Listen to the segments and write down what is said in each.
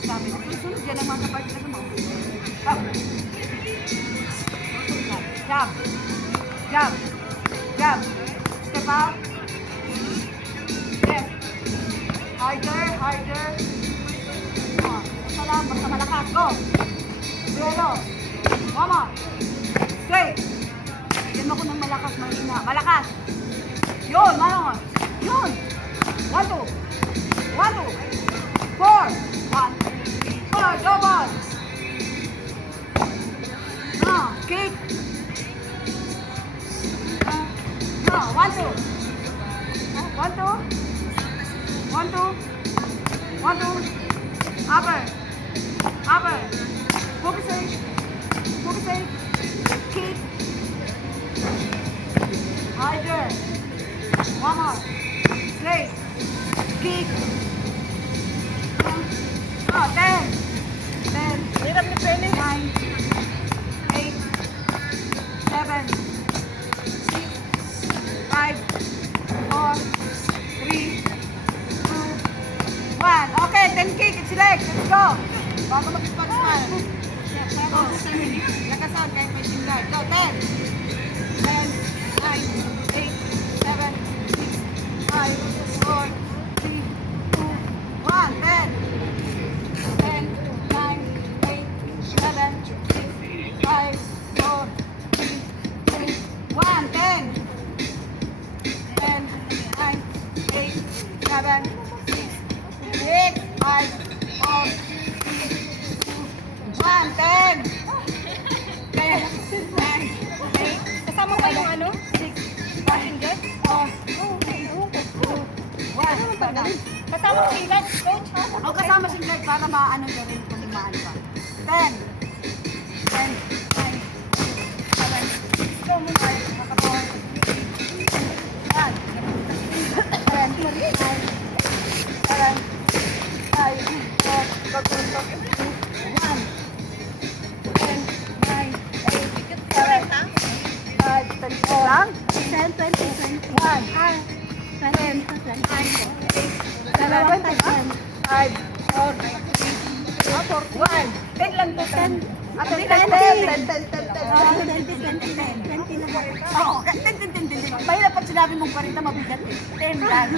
sabi ko, sunod yan ang mga kapartner mo. Up. Jab. Jab. Jab. Step out. Left. Harder, harder. Basta lang, basta malakas. Go. Duelo. One more. Straight. Bigyan mo ko ng malakas, mahina. Malakas. Yun, manon. Yun. 1, 2. 1, 2. 4. 1, 4. Double. Kick. 1, 2. 1, 2. 1, 2. 1, 2. Upper. Upper. Focus it. Focus it. Kick. Harder. One more. Straight. Kick. 10. 10. Hirap ni Penny. 9. 8. 7. 6. 5. 4. 3. 2. 1. Okay, 10 kick. It's legs. Let's go. Bago mag-spot-spot. Go. Lakasan kahit may single. Go, 10. 10. 9. 8. 7. 6. 5. 4. 3. 2. 1. 10. 10. 9. 8. 7. 6. 5. 4. 3. 2. 1. 10. 10. 9. 8. 7. 6. 5. 4. 1, 10. 10, 9, 8. Kasama ba yung ano? 6, 5, Passenger? 4, 2, 1. Kasama ko ilan, coach? Ha? O kasama si Greg para maano nyo rin kung maano pa. 10, 10, 9, 8, 7, 6, 5, 4, 10, 9, 7, 5, 4, 1. 10, 20, 21, 10, 9, 8, 7, 1. 10 lang to, 10. 10. Oo, 10. Mahirap pag sinabi mong parita, mabigat eh. 10 lang.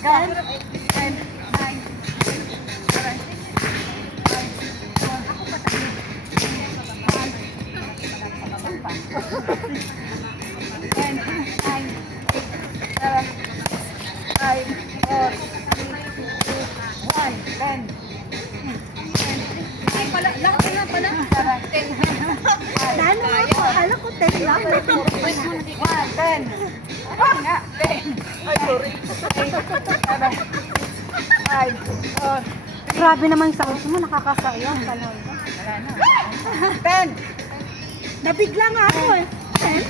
10, 9, 7, Grabe naman sa uso mo, nakakasayang. 10. Nabigla nga ako eh. 10?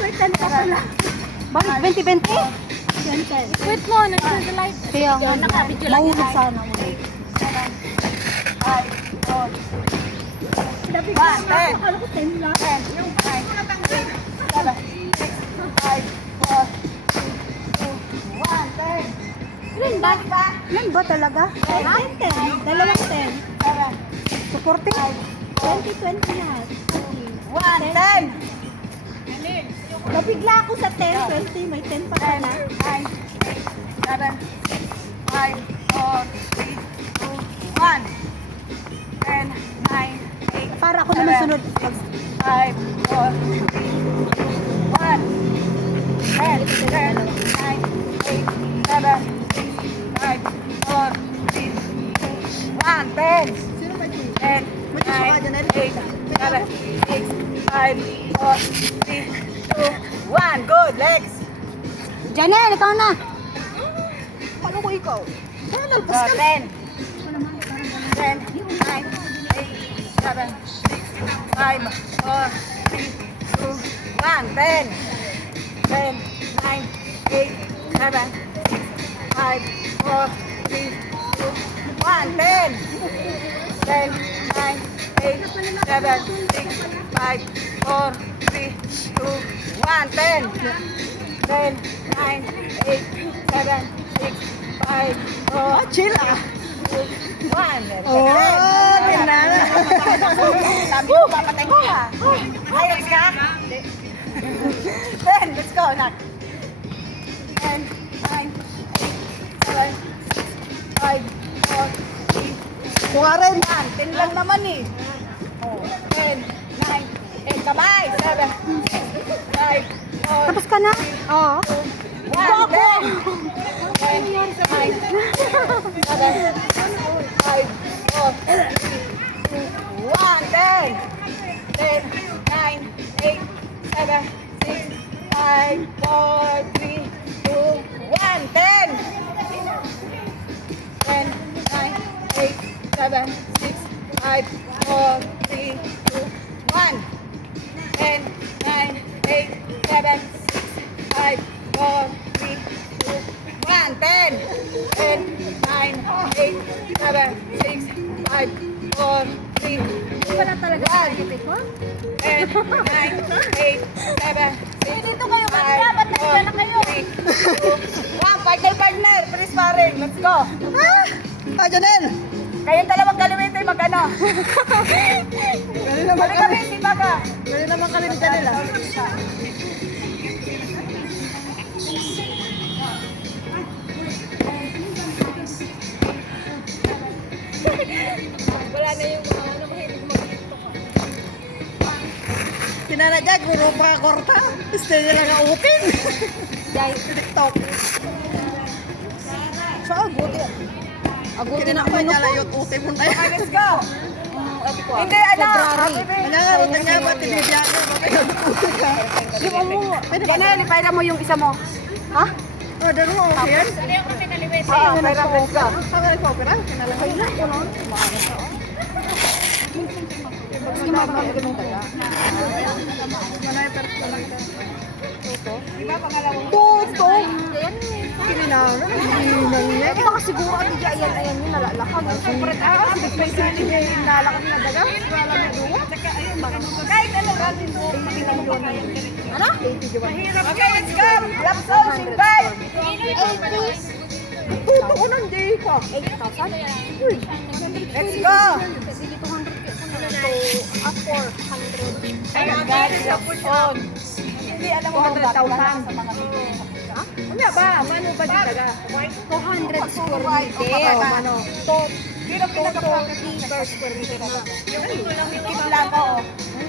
May 10 ka pala. Bakit 20-20? 10. Quit mo, nag-the light. Kaya nga, Nakabidyo lang mahulog yan. sana. 5, 4, Nabigla nga 10. ako, akala ko 10 lang. 10, 9, 8, 7, 6, 5, 4, 3, 2, 1, 10. Ilan ba? Ilan ba talaga? 10. Dalawang 10. 7, Supporting? 20-20 na. 1, 10. Nabigla ako sa 10, 20. May 10 pa 10, pala. 9, 8, 7, 5, 4, 3, 2, 1. 10, 9, 8, Para ako naman sunod. 5, 4, 3, 2, 1. 10, 10, 9, 8, 7, 6, 5, 4, 3, 2, 1. 10. Sino ba dito? 10, 9, 8, 7, 6, 5, 4, 3, 2, 1. Good, legs. Janelle, ikaw na. Paano ko ikaw? Janelle, 10, 10, 9, 8, 7, 6, 5, 4, 3, 2, 1. 10, 10, 9, 8, 7, 6, 5, 4, 3, 2, 1. 10, 10, 9, 8, 7, 6, 5, 4, 3, 2, 1. 10, 10, 9, 8, 7, 6, 5, 4, chill ah. 1. Oh, tingnan. Sabi ko, papatay ko ka. Ayos ka? 10, let's go, nak. 10, 9, 8, 7, 5, 4, 3, Kuha rin. 1. 10 lang naman eh. Oh, 10, 9, 8, kamay. 7, 5, 4, Tapos ka na? Oo. 1, 10, 9, 7, 5, 4, 3, 1, 10, 10, 9, 8, 7, 6, 5, 4, 3, 2, 1, 10. 10, 9, 8, 7, 6, 5, 4, 3, 2, 1. 10, 9, 8, 7, 6, 5, 4, 3, 2, 1. 10, 10, 9, 8, 7, 6, 5, 4, 3, 2, 1. 10, 9, 8, 7, 6, 5, 4, 3, 2, 1. Partner, partner. Please, paring. Let's go. Ah, Janel. Kayong dalawang kaliwete mag-ano. Galing naman Balik kami, sipa ka. Galing naman kami ni Janel ah. Wala na yung mga ano, mahilig mag-tiktok. Sinanadya, guro pa korta. Stay nila nga upin. TikTok. So, aguti. Aguti na pa niya layot uti mo na Okay, let's go. Hindi, ano. Kanya nga, rutin nga ba, tinibiyaga. Di mo mo. Janelle, ipahila mo yung isa mo. Ha? Oh, dalo mo, okay yan? Ano yung kasi kaliwete? Oo, pera, let's go. Saan ka nagpa-opera? Kinalakay na. Toto. Kinilala. Kinilala niya. Baka siguro ang diya, ayan yung nalalakad. Siyempre, may sili niya yung nalakad na daga. Wala na duwa. Kahit ano, ratin mo. Ano? Okay, let's go. Lap song, simbay. Toto ko ng day ko. 8,000? Let's go. Ayan, guys, lap song. Hindi, alam mo, 200,000. sa mga video. Ano ba? Mano ba di taga? 200 square meter. Mano. Pero pinaka-property per square meter. Yung ikip lang ko.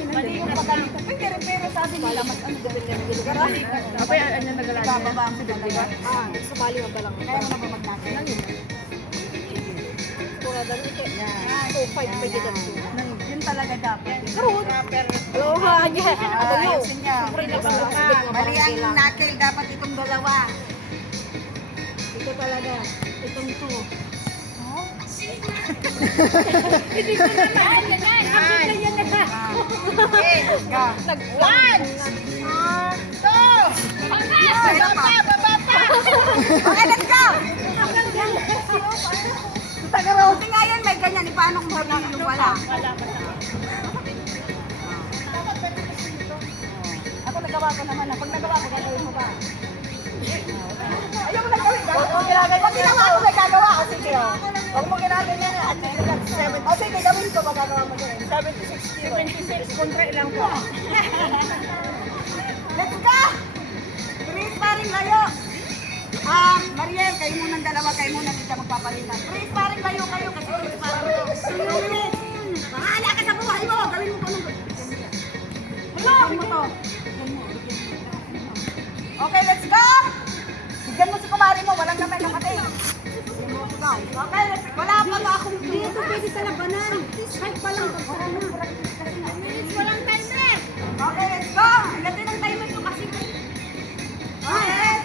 Mali yung pagalitan. Pwede rin, pero sabi nila, mas ano gawin nila ng lugar. Apa yan ang nagalaga? Bababa ang sila. Sumali mo ba lang? Kaya mo na ba magnatin? Yun talaga dapat. Hello, hagi. Ayusin niya. Mali ang knuckle, dapat itong dalawa. Ito talaga. Itong to. Okay, go. One! Two! Baba pa! Okay, let's go! Buti nga yan, may ganyan. Paano kung wala? Ako nagawa ko naman. Pag nagawa ko, gagawin mo ba? Ayaw mo nagawin. Pag ginawa ko, may gagawa ko. Sige, o. Huwag mo ginagawin yan. At least lang 7. O sige, gawin ko. Magagawa mo din. 76 kilo. 26 kontra ilang po. Let's go! Chris, paring layo. Mariel, kayo munang dalawa, kayo munang dito magpapalitan. Chris, paring layo kayo kasi Chris, paring layo. Mahala ka sa buhay mo. Gawin mo ko nung... Hello! Gawin mo to. Okay, let's go! Bigyan mo si kumari mo. Walang naman kapatid. Okay, wala pa ba akong... Dito pwede sa labanan. Kahit pa lang. Walang timer! Okay, let's go! Ganda ng timer ko kasi. Okay.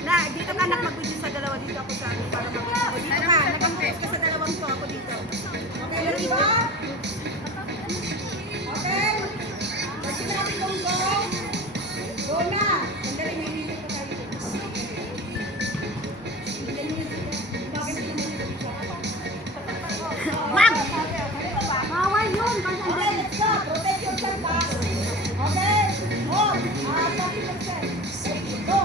Na, dito ka mag-video sa dalawa dito ako sa akin para mag-video. Dito ka, nag-focus ka sa dalawang to ako dito. Okay, let's go! Okay? Kasi natin kung go. Go na! Sandali, may video pa tayo. Wag! Bawal yun! Okay, let's go! Protect yourself, ha? Okay? Go! 40%. Go!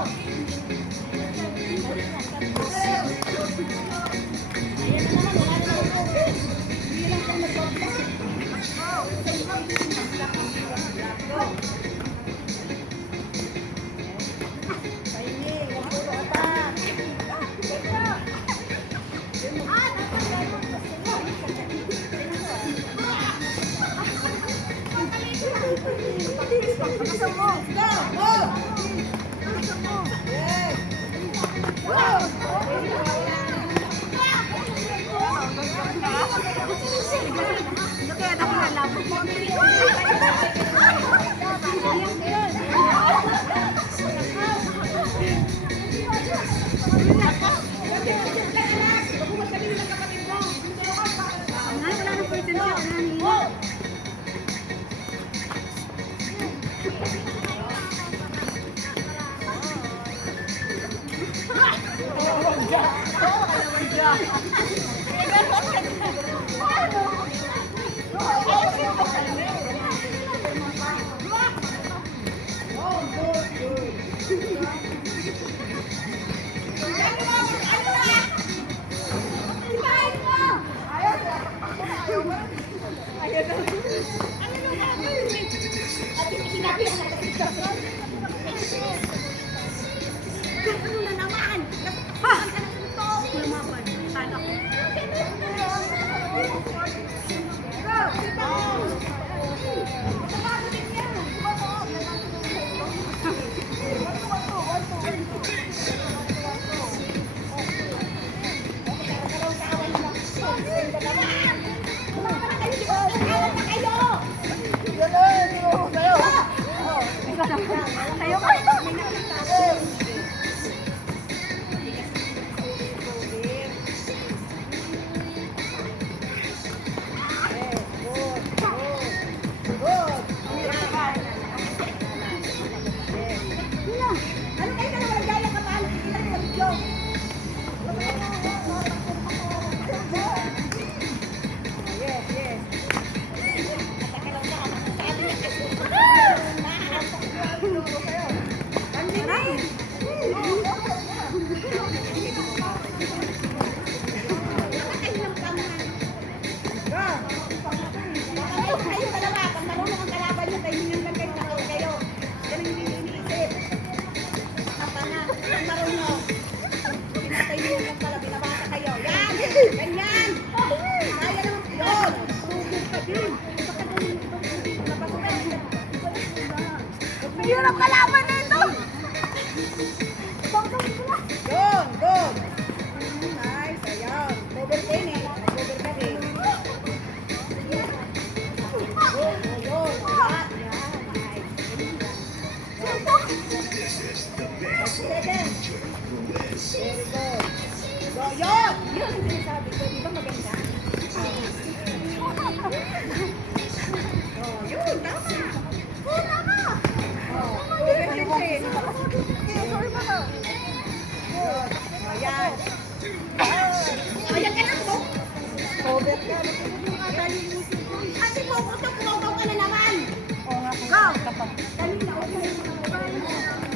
Bilisan mo. Go! Go! Yes! Go! Kaya ako nalabot. Wala na person siya. Ano na naman? Ha! Lumaban. Tala ko. Kayo kayo. Ano kayo na naman gaya ka paano kita sa video? Yes, yes. Kayo dalawa, pag marunong ang kalaban nyo, kayo lang kayo nakawin kayo. Yan ang hindi iniisip. Apa na, pag marunong. Pinatay nyo lang pala, binabasa kayo. Yan! Ganyan! Kaya naman yun! Tugod ka din! Yun ang kalaban nito! Yun, good. Nice, ayan. Cover ka eh. Cover ka din. Yun, yun. Yan, yan. Nice. Seven. Very good. So, yun. Yun ang sinasabi ko. Di ba maganda? Oh, yun. Tama. Tama! Oh, cover din siya eh. Yun. Ayan. Ayan ka lang po! Cover ka. Ate po, kutok-kutok ka na naman! Oo nga. Go! Kapag. Dali na, okay.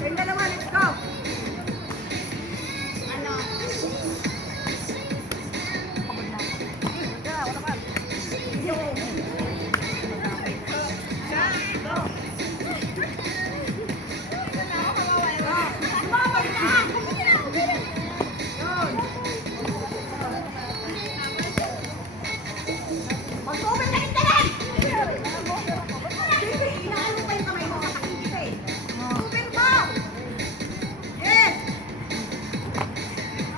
Kayong dalawa, let's go! Ano? Mag-over na rin ka lang! Siyempre, inaano pa yung kamay mo sa kakita eh. Open mo! Yes!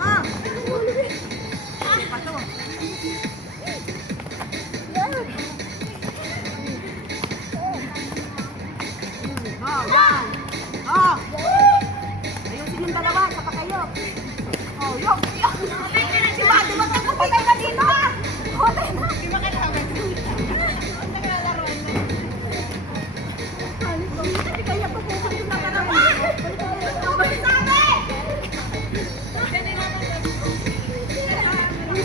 Ah! Pato. Oh, yan! Oh! Ayusin yung dalawa, saka kayo. Oh, yok! Yok! Si Wadi, wag kang kupatay ka dito ah! Okay na! Di ba kailangan? Hindi kaya pa po kayo na naman. Ang sabi!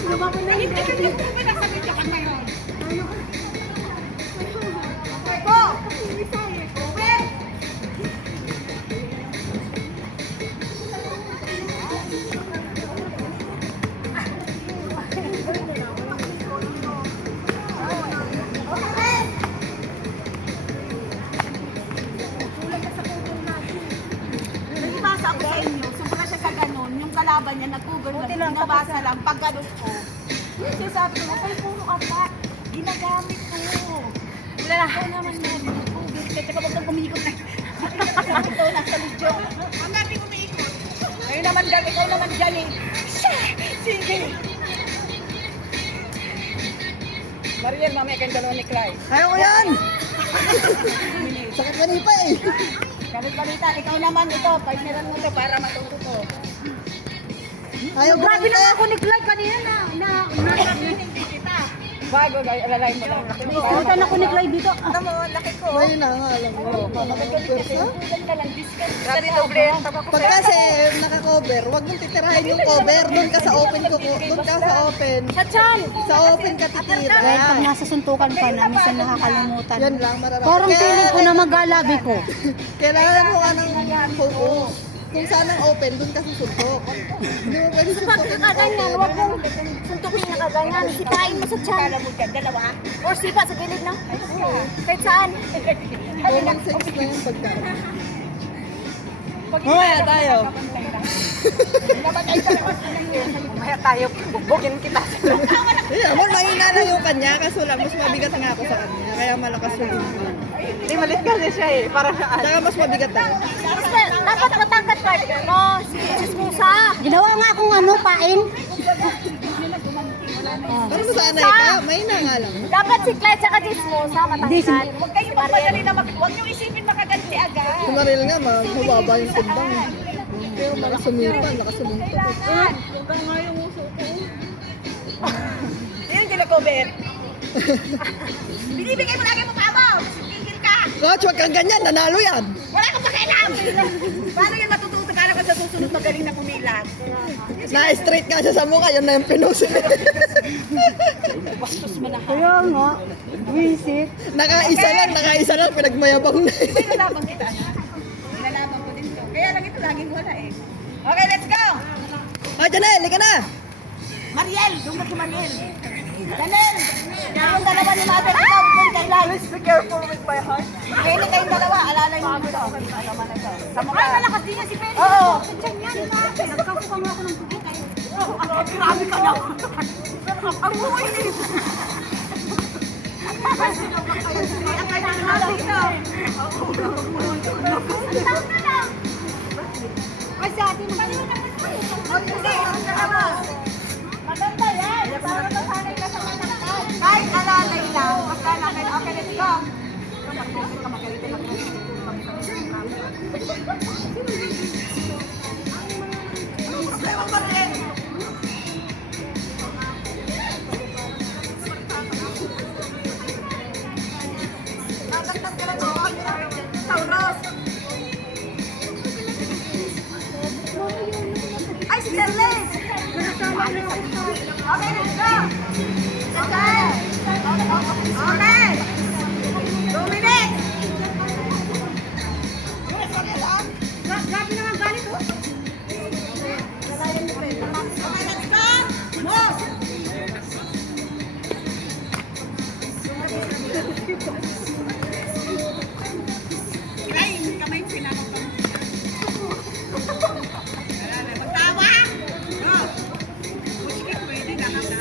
Lumabas na yun. Hindi ba nasa video ka ngayon? Okay, go! Open! Okay! Nagibasa ako sa inyo, sobra siya sa ganun, yung kalaban niya nag-google na, binabasa lang, pag ganun ko. Kasi sabi ko, ay puro attack, ginagamit ko. Wala na. Ako naman na, nag-google ka, tsaka wag kang pumikot na. Ito, nasa video. Ang natin umiikot. Ngayon naman, ikaw naman dyan eh. Sige. Mariel, mamaya kayong dalawa ni Clyde. Ayaw ko yan! Sakit manipa eh. Kamit balitan, ikaw naman ito. Pagniran mo ito para matuto to. Ayaw ko Grabe na yan. ako ni Clyde kanina hindi kita. Bago, alalain mo lang. Ikutan ako ni Clyde dito. Alam mo, laki ko. May na nga, alam mo. Pwersa? Sabi doble. Pag kasi naka-cover, huwag mong titirahin yung cover. Doon ka sa open ko. Doon ka sa open. Chan! Sa open ka titira. Kahit pag nasa suntukan ka na, minsan nakakalimutan. Yan lang, mararap. Parang feeling ko na magalabi ko. Kailangan mo ka ng focus. Kung saan ang open, doon ka susuntok. Hindi mo pwede suntokin yung Kaganyan, open. huwag mong suntukin na kaganyan. Sipain mo sa chan. Kala mo dyan, dalawa. Or sipa sa gilid na. Kahit saan. 416 na yung pagkain. Mamaya tayo. Mamaya tayo. Bugbugin kita. Yeah, mo mahina lang yung kanya, kaso lang, mas mabigat nga ako sa kanya. Kaya malakas yung impact. Hindi, malit kasi siya eh. Para saan? Saka mas mabigat ako. Dapat matangkat ka. No, si Musa. Ginawa nga akong ano, pain. Pero masanay ka, mahina nga lang. Dapat si Clyde tsaka si Musa Hindi, matangkat. Huwag kayong mamadali na huwag nyo isipin makaganti agad. Si Maril nga, mababa yung timbang. Pero malakas sumipan, lakas sumuntok. Yan yung kinakover. Binibigay mo lagi mo tama. Tigil ka. Coach, wag kang ganyan, nanalo yan. Wala kang pakialam. Paano yan matututo? Kala ko sa susunod magaling na pumilat. Na-straight nga siya sa mukha, yun na yung pinost. Kaya nga, visit. nakaisa lang, pinagmayabang na. Nilalaban kita. Nilalaban ko din to. Kaya lang ito laging wala eh. Okay, let's go. Ah, Janelle, lika na. Mariel, doon ka si Mariel. Janel, yung dalawa ni Mother ikaw, doon kay Lai. Please be careful with my heart. Kaya na kayong dalawa, alalay mo ito. Tama na ito. Ay, malakas din yan si Pedro. Oo. Diyan yan, nagkakuha mo ako ng tubig kayo. Grabe ka na. Ang buhay eh. Ang kailangan dito. Ay, sa atin. Hindi, maganda yan. Parang nasanay ka sa manakad. Kahit alalay lang. Basta namin. Okay, let's go. Tauros. Ay, si Charles! Okay, let's go! Okay! Okay! 2 minutes! Grabe naman galit, oh! Okay, let's go! Move! Ay, kamay sinanong ka. Magtawa! Go! Muskit, pwede na ka na.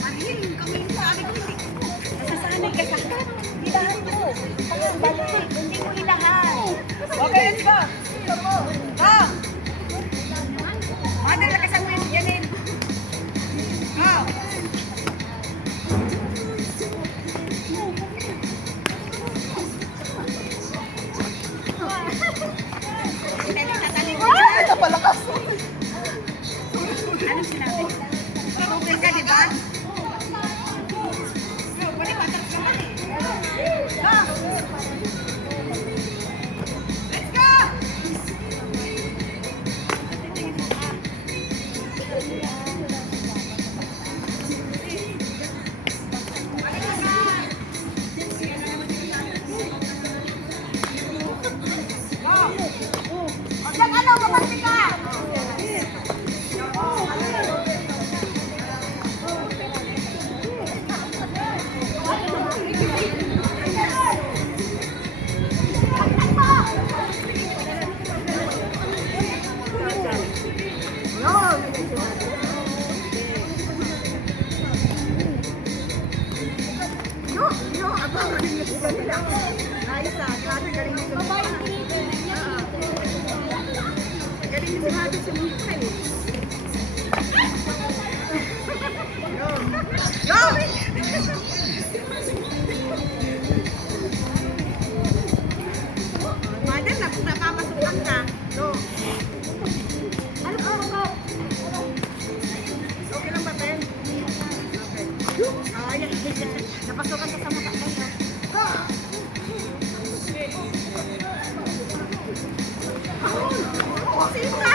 Maril, yung kamay mo, sabi ko hindi. Nasasanay ka sa hilahan mo. Balik, hindi mo hilahan. Okay, let's go! Go! Ano, lakasan mo yung Janine. Go! Ay, napalakas. Anong sinabi? Pag-google ka, di ba? Pwede patak naman eh. Go! Let's go! Si Mother galing din sa galing din si Mother sa mga Go! Mother, napapasukan ka. Go. Ano po ako? Okay lang ba, Ben? Okay. Ayan. Napasukan ka sa mukha ko. Go! Sita!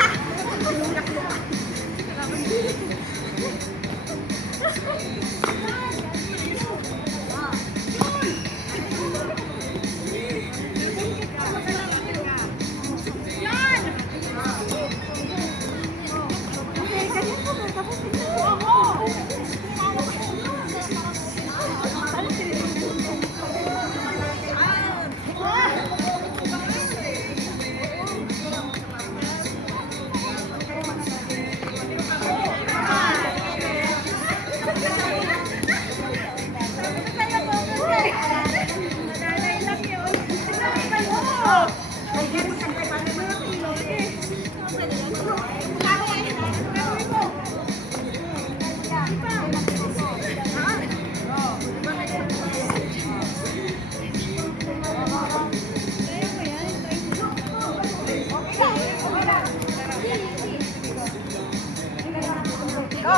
Go!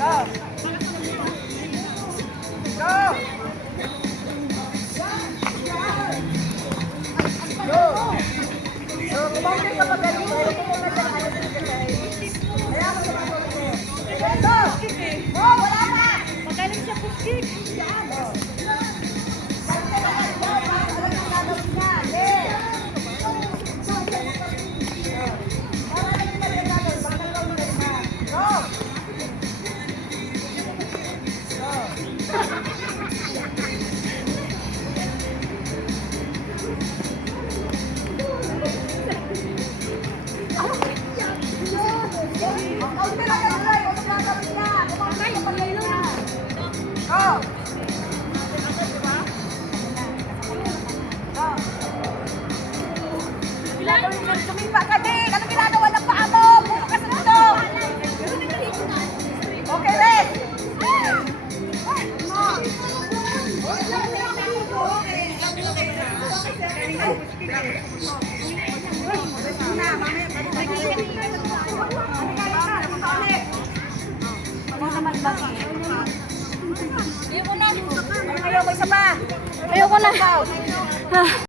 Go! Go! Go! So, kumangkin ka pa ganun. Go! Go! Wala na! Magaling siya puskik. Sumipa ka din! Ano ginagawa ng paa mo? Puro ka sa dito! Okay, Red! Ayoko na. Ayoko na.